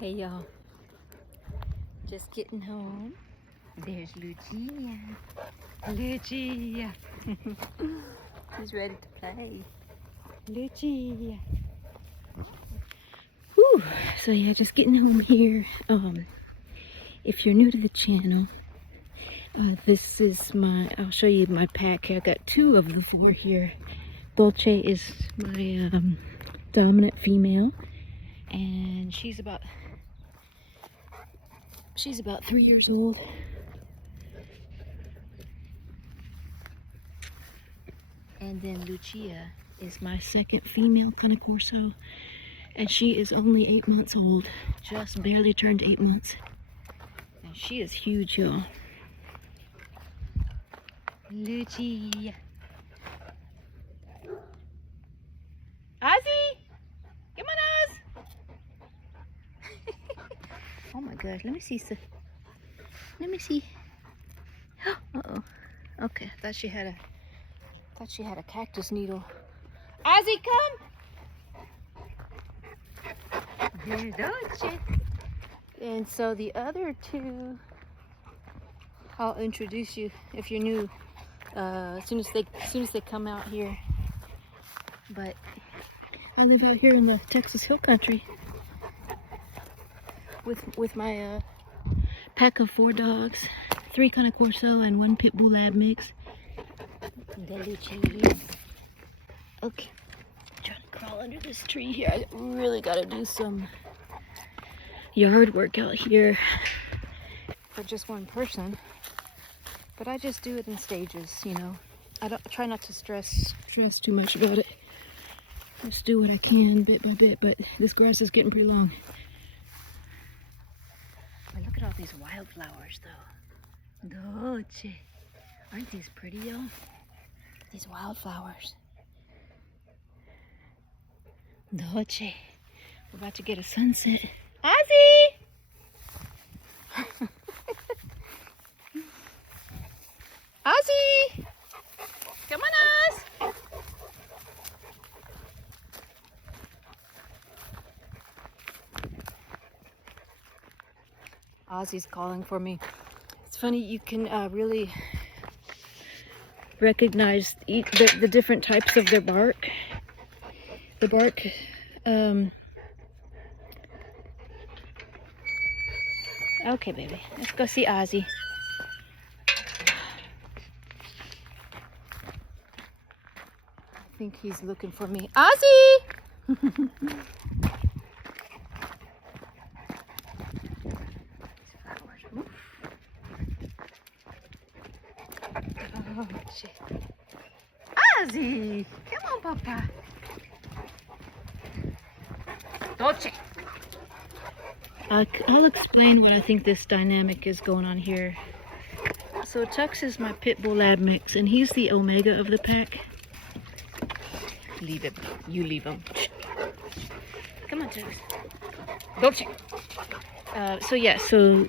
Hey y'all, just getting home. There's Lucia. Lucia. He's ready to play. Lucia. Whew. So yeah, just getting home here. If you're new to the channel, this is I'll show you my pack here. I got two of the four here. Dolce is my dominant female, and she's about 3 years old. And then Lucia is my second female Cane Corso, and she is only 8 months old, just barely turned 8 months. And she is huge, y'all. Lucia. Ozzy! Come on, Oz! Oh my gosh, let me see. Let me see. Uh-oh. Okay, I thought she had a cactus needle. Ozzy, come! There's Dolce. And so the other two, I'll introduce you if you're new, as soon as they come out here. But I live out here in the Texas Hill Country with my pack of 4 dogs, 3 Cane Corso and 1 Pit Bull Lab mix. Okay, I'm trying to crawl under this tree here. I really gotta do some yard work out here for just one person, but I just do it in stages, you know. I try not to stress too much about it. Just do what I can bit by bit, but this grass is getting pretty long. But look at all these wildflowers though. Dolce. Aren't these pretty, y'all? These wildflowers. Dolce. We're about to get a sunset. Ozzy! Ozzy! Come on, Oz! Ozzy's calling for me. It's funny, you can really recognize the different types of their bark. The bark, okay, baby, let's go see Ozzy. I think he's looking for me. Ozzy! Oh, shit. Ozzy! Come on, Papa. Dolce. I'll explain what I think this dynamic is going on here. So Tux is my Pit Bull Lab mix, and he's the omega of the pack. Leave him. You leave him. Come on, Tux. Dolce. So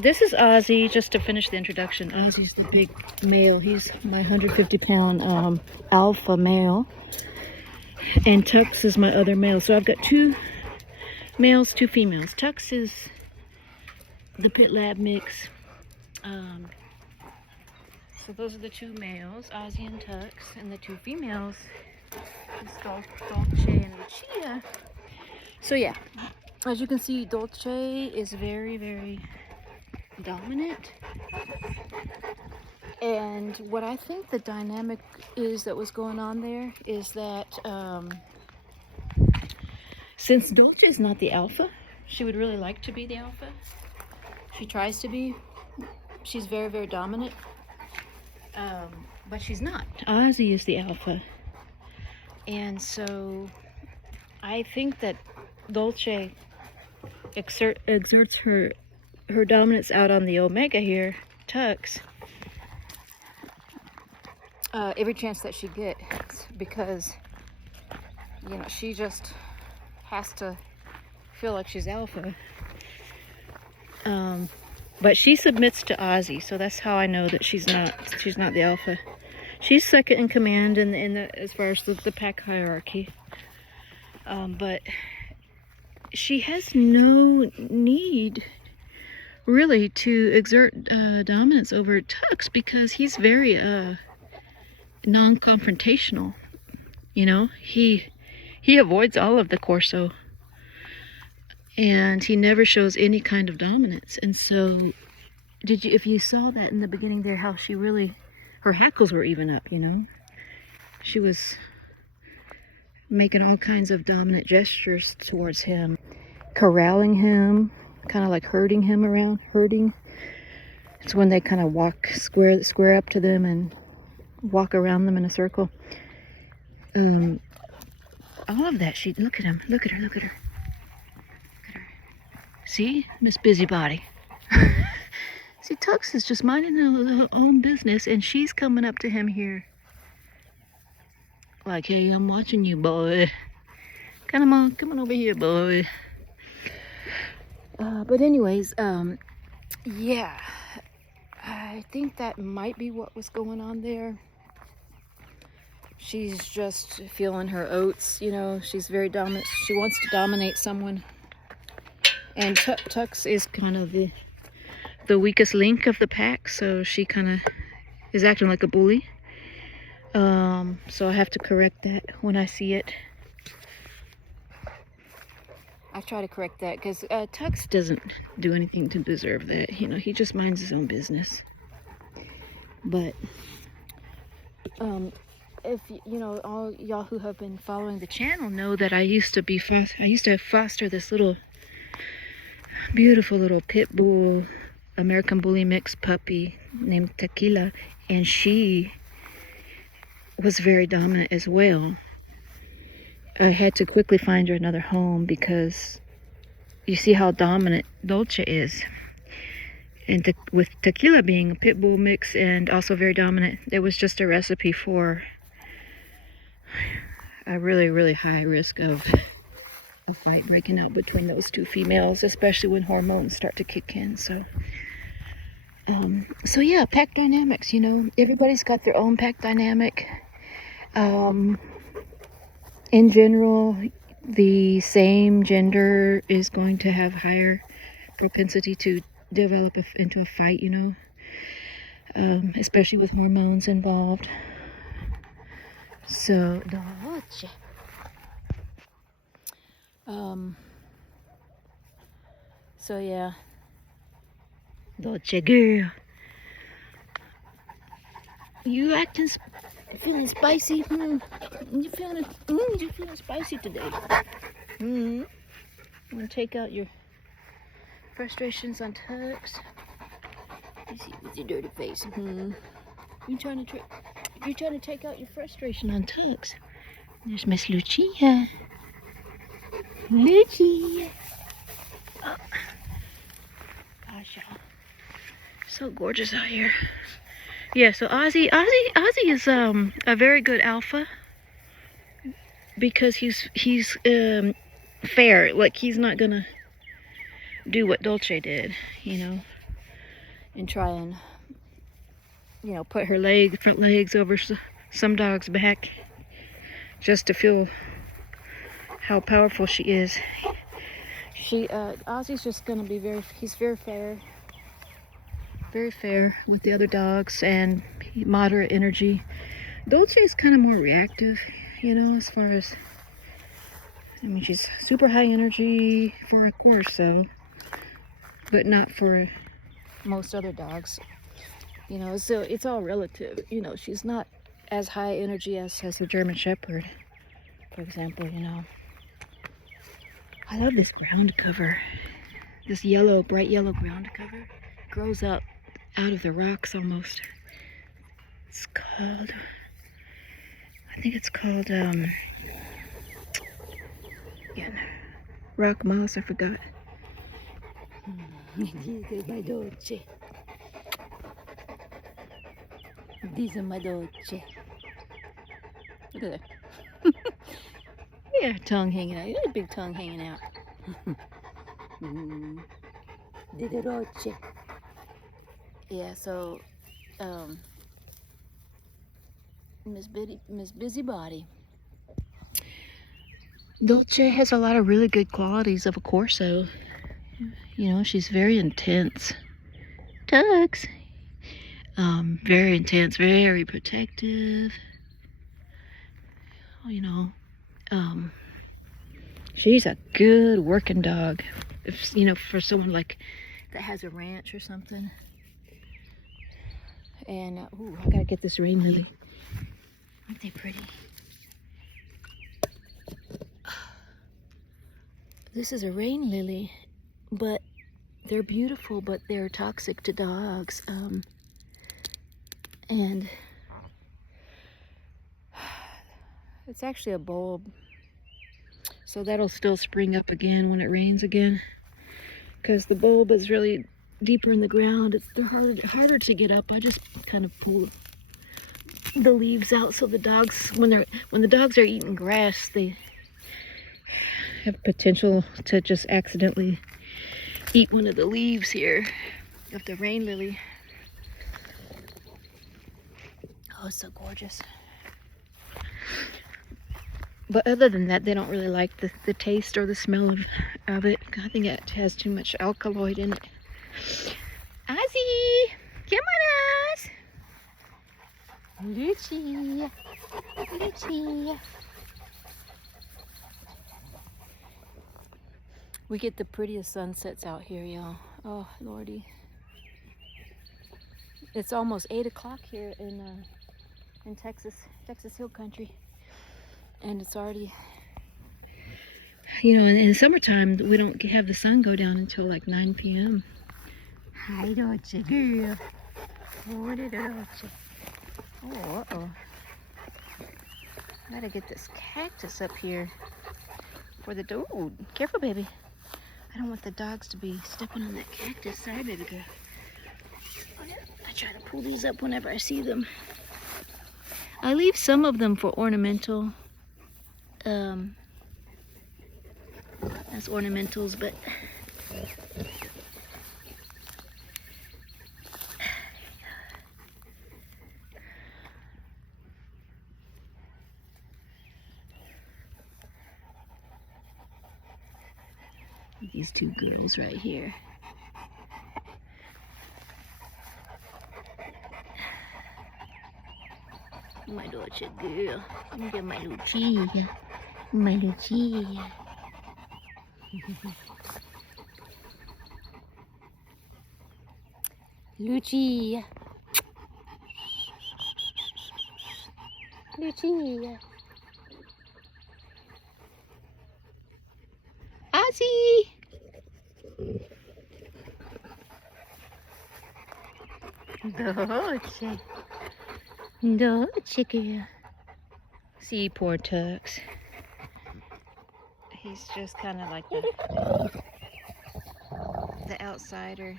this is Ozzy, just to finish the introduction. Ozzy's the big male. He's my 150-pound alpha male. And Tux is my other male. So I've got 2 males, 2 females. Tux is the Pit Lab mix. So those are the 2 males, Ozzy and Tux. And the 2 females is Dolce and Lucia. So yeah. As you can see, Dolce is very, very dominant. And what I think the dynamic is that was going on there is that since Dolce is not the alpha, she would really like to be the alpha. She tries to be. She's very, very dominant. But she's not. Ozzy is the alpha. And so I think that Dolce exerts her dominance out on the omega here, Tux, every chance that she gets, because you know she just has to feel like she's alpha. But she submits to Ozzy, so that's how I know that she's not the alpha. She's second in command in the as far as the pack hierarchy. But she has no need really to exert dominance over Tux because he's very non-confrontational. You know, he avoids all of the Corso, and he never shows any kind of dominance. And so, if you saw that in the beginning there, how she really, her hackles were even up, you know? She was making all kinds of dominant gestures towards him, corralling him, kind of like herding him around, herding. It's when they kind of walk square up to them and walk around them in a circle. All of that, look at him, look at her. See, Miss Busybody. See, Tux is just minding her own business, and she's coming up to him here. Like, hey, I'm watching you, boy. Come on over here, boy. But anyways, yeah. I think that might be what was going on there. She's just feeling her oats, you know. She's very dominant. She wants to dominate someone. And Tux is kind of the weakest link of the pack, so she kind of is acting like a bully. So I have to correct that when I see it. I try to correct that because Tux doesn't do anything to deserve that. You know, he just minds his own business. But if you know, all y'all who have been following the channel know that I used to foster this beautiful little pit bull American Bully mix puppy named Tequila, and she was very dominant as well. I had to quickly find her another home because you see how dominant Dolce is. And with Tequila being a pit bull mix and also very dominant, there was just a recipe for a really, really high risk of a fight breaking out between those two females, especially when hormones start to kick in. So yeah, pack dynamics, you know, everybody's got their own pack dynamic. In general, the same gender is going to have higher propensity to develop into a fight, you know, especially with hormones involved. So, Dolce. So yeah, Dolce girl, you feeling spicy? You feeling spicy today? You want to take out your frustrations on Tux? You see with your dirty face. You're trying to take out your frustration on Tux. There's Miss Lucia. Lucia. Oh. Gosh, y'all, so gorgeous out here. Yeah, so Ozzy is a very good alpha because he's fair. Like, he's not gonna do what Dolce did, you know, and try and, you know, put her front legs over some dog's back just to feel how powerful she is. Ozzy's just gonna be he's very fair with the other dogs and moderate energy. Dolce is kind of more reactive, you know, as far as, I mean, she's super high energy for a Corso, but not for most other dogs, you know, so it's all relative. You know, she's not as high energy as the German Shepherd, for example, you know. I love this ground cover. This bright yellow ground cover grows up out of the rocks almost. It's called, I think it's called, rock moss, I forgot. This is my Dolce. These are my Dolce. Look at that. Yeah, tongue hanging out. You got a big tongue hanging out. The Dolce. Yeah, so, Miss Busybody. Dolce has a lot of really good qualities of a Corso. You know, she's very intense. Tugs. Very intense, very protective. You know, she's a good working dog. If, you know, for someone like that has a ranch or something. And, ooh, I gotta get this rain lily. Aren't they pretty? This is a rain lily, but they're beautiful, but they're toxic to dogs. And it's actually a bulb, so that'll still spring up again when it rains again, because the bulb is really deeper in the ground. They're harder to get up. I just kind of pull the leaves out so the dogs, when the dogs are eating grass, they have potential to just accidentally eat one of the leaves here of the rain lily. Oh, it's so gorgeous. But other than that, they don't really like the taste or the smell of it. I think it has too much alkaloid in it. Ozzy! Come on, Oz! Lucy! Lucy! We get the prettiest sunsets out here, y'all. Oh, lordy. It's almost 8 o'clock here in Texas Hill Country. And it's already, you know, in the summertime, we don't have the sun go down until like 9 p.m. Hi, Dolce girl. What is Dolce? Oh, uh-oh. I gotta get this cactus up here for the dog. Oh, careful, baby. I don't want the dogs to be stepping on that cactus. Sorry, baby girl. I try to pull these up whenever I see them. I leave some of them for ornamental. As ornamentals, but these two girls right here. My Dolce girl. Look at my Lucia. My Lucia. Lucia. Lucia. Ozzy. Dolce. Dolce girl. See, poor Tux. He's just kind of like the outsider.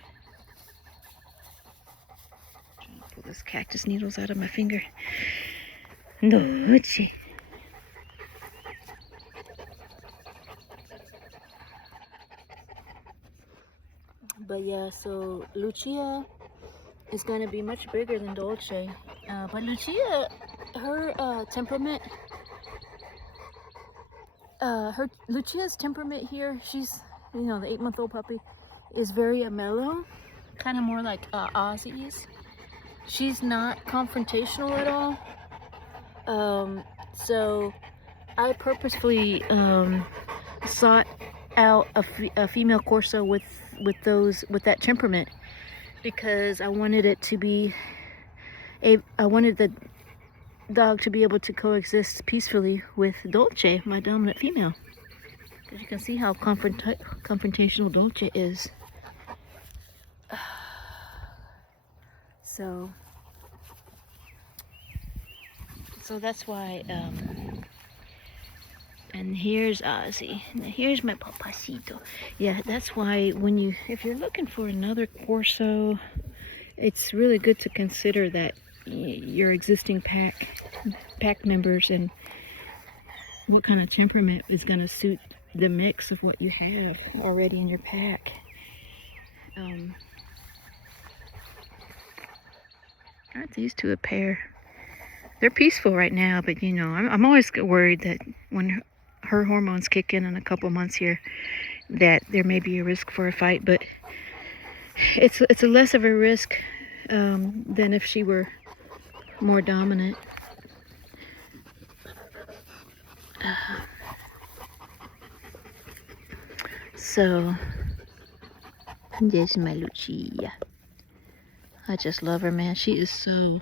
Trying to pull those cactus needles out of my finger. Dolce. But yeah, so Lucia is going to be much bigger than Dolce. But Lucia, her temperament, Lucia's temperament here, she's, you know, the 8-month-old puppy, is very mellow, kind of more like Ozzy's. She's not confrontational at all. So I purposefully sought out a female Corso with that temperament, because I wanted it to be I wanted the dog to be able to coexist peacefully with Dolce, my dominant female. As you can see how confrontational Dolce is. So that's why, and here's Ozzy, and here's my papacito. Yeah, that's why if you're looking for another Corso, it's really good to consider that your existing pack members and what kind of temperament is going to suit the mix of what you have already in your pack. Aren't these two a pair? They're peaceful right now, but you know, I'm always worried that when her hormones kick in a couple months here, that there may be a risk for a fight, but it's a less of a risk than if she were more dominant. So this is my Lucia. I just love her, man. She is so,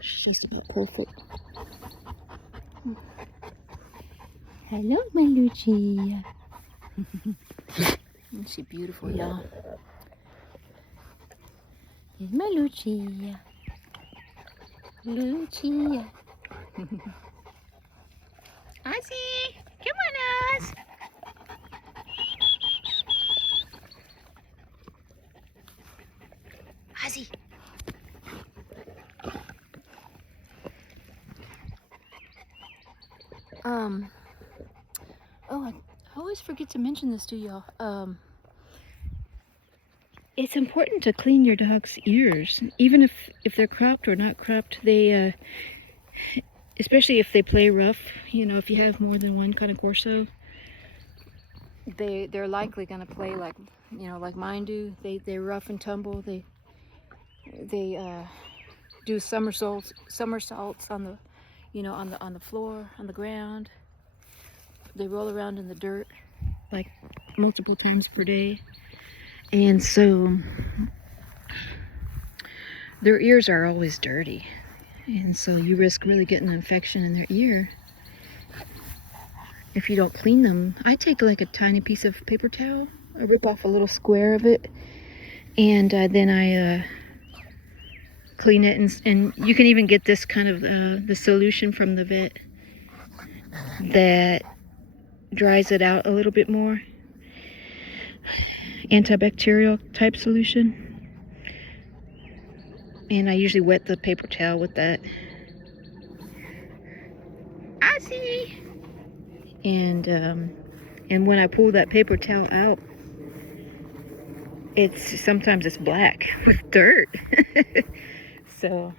she's just about perfect. Hello, my Lucia. Isn't she beautiful, y'all? Here's my Lucia. Lucia. Ozzy, come on, Oz. Ozzy. Oh, I always forget to mention this to y'all. It's important to clean your dog's ears, even if they're cropped or not cropped. They, especially if they play rough, you know, if you have more than one Cane Corso, they're likely gonna play like, you know, like mine do. They rough and tumble. They do somersaults on the, you know, on the floor, on the ground. They roll around in the dirt like multiple times per day. And so their ears are always dirty. And so you risk really getting an infection in their ear if you don't clean them. I take like a tiny piece of paper towel, I rip off a little square of it, and then I clean it. And you can even get this kind of the solution from the vet that dries it out a little bit more. Antibacterial type solution. And I usually wet the paper towel with that. I see. And when I pull that paper towel out, sometimes it's black with dirt. So,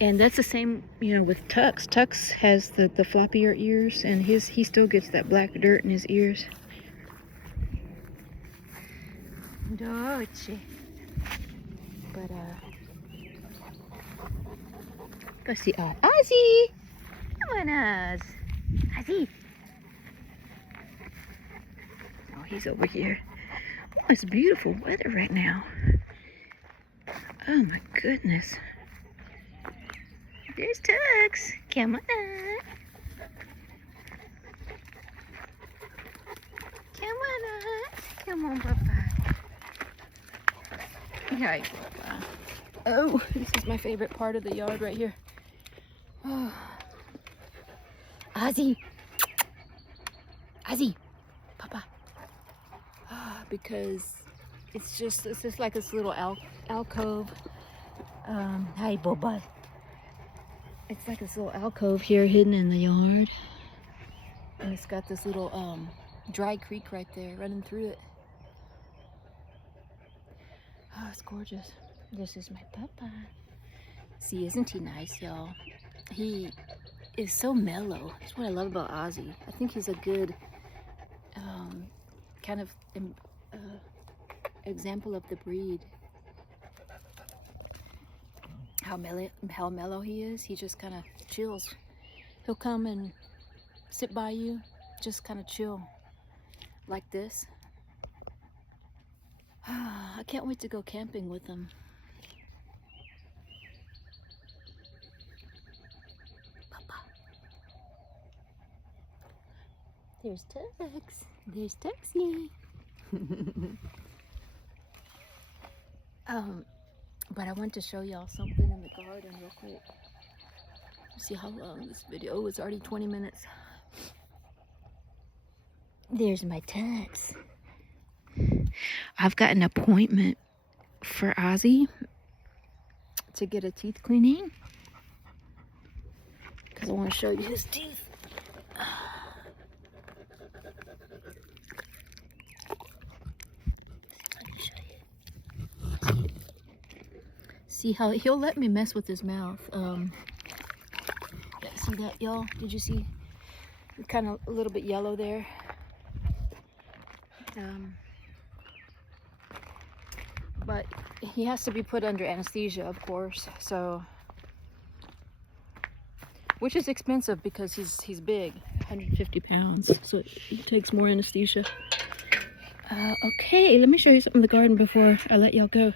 and that's the same, you know, with Tux. Tux has the floppier ears, and he still gets that black dirt in his ears. Dolce. But go see Ozzy. Come on, Oz. Ozzy. Oh, he's over here. Oh, it's beautiful weather right now. Oh my goodness. There's Tux. Come on. Come on, Oz. Come on, Papa. Yeah. Oh, this is my favorite part of the yard right here. Oh. Ozzy. Ozzy. Papa. Because it's just like this little alcove. Hi, Boba. It's like this little alcove here hidden in the yard. And it's got this little dry creek right there running through it. Oh, it's gorgeous. This is my papa. See, isn't he nice, y'all? He is so mellow. That's what I love about Ozzy. I think he's a good kind of example of the breed. How mellow he is. He just kind of chills. He'll come and sit by you, just kind of chill like this. I can't wait to go camping with him. Papa. There's Tux. There's Tuxie. But I want to show y'all something in the garden real quick. See how long this video. Oh, it's already 20 minutes. There's my Tux. I've got an appointment for Ozzy to get a teeth cleaning because I want to show you his teeth. See how he'll let me mess with his mouth. See that, y'all? Did you see? kind of a little bit yellow there. But he has to be put under anesthesia, of course, so, which is expensive because he's big, 150 pounds, so it takes more anesthesia. Okay, let me show you something in the garden before I let y'all go.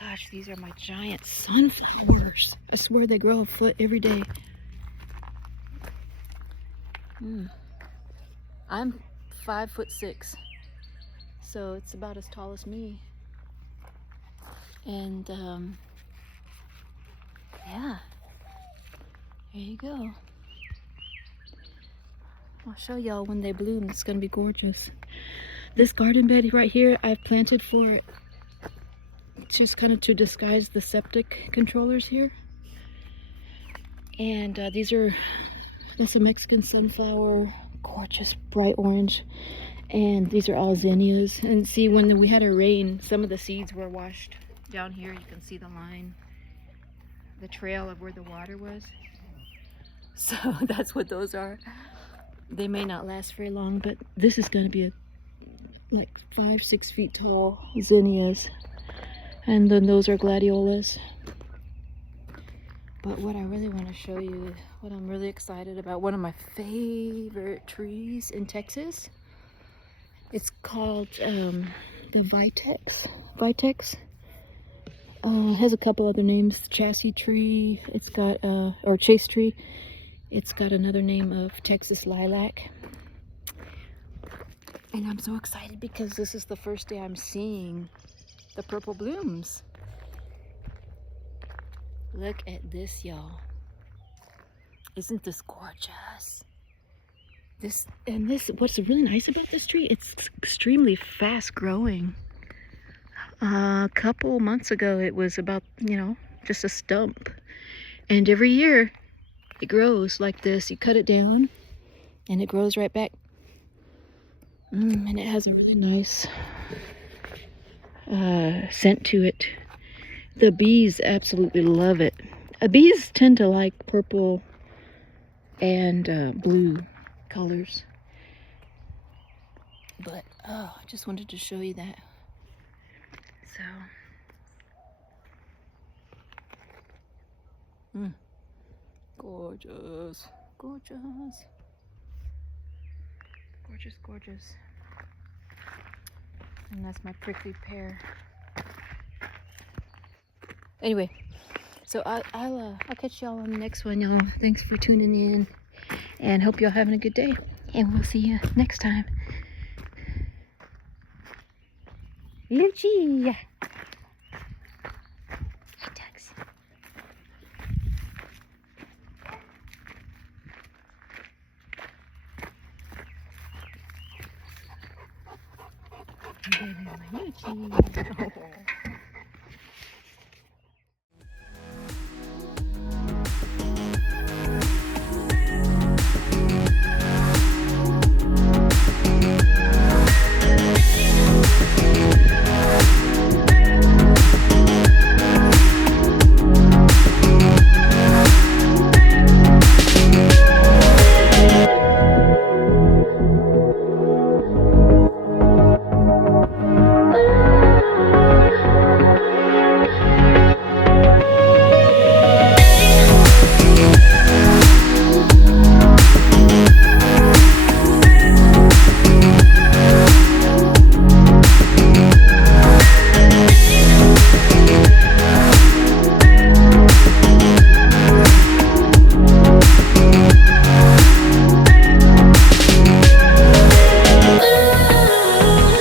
Gosh, these are my giant sunflowers. I swear they grow a foot every day. I'm 5'6", so it's about as tall as me. And yeah, there you go. I'll show y'all when they bloom. It's gonna be gorgeous. This garden bed right here, I've planted for just kind of to disguise the septic controllers here. And that's a Mexican sunflower, gorgeous bright orange. And these are all zinnias. And see, when we had a rain, some of the seeds were washed down here. You can see the line, the trail of where the water was. So that's what those are. They may not last very long, but this is going to be like 5-6 feet tall zinnias. And then those are gladiolas. But what I really want to show you, what I'm really excited about, one of my favorite trees in Texas. It's called the Vitex. It has a couple other names. Chassis tree. It's got or chase tree. It's got another name of Texas lilac. And I'm so excited because this is the first day I'm seeing the purple blooms. Look at this, y'all. Isn't this gorgeous? What's really nice about this tree, it's extremely fast growing. A couple months ago, it was about, just a stump. And every year, it grows like this. You cut it down, and it grows right back. And it has a really nice scent to it. The bees absolutely love it. Bees tend to like purple and blue colors. But, I just wanted to show you that. So, gorgeous, gorgeous, gorgeous, gorgeous. And that's my prickly pear. Anyway, so I'll catch y'all on the next one, y'all. Thanks for tuning in, and hope y'all having a good day. And we'll see you next time. Lucci! Hi, ducks. Lucci.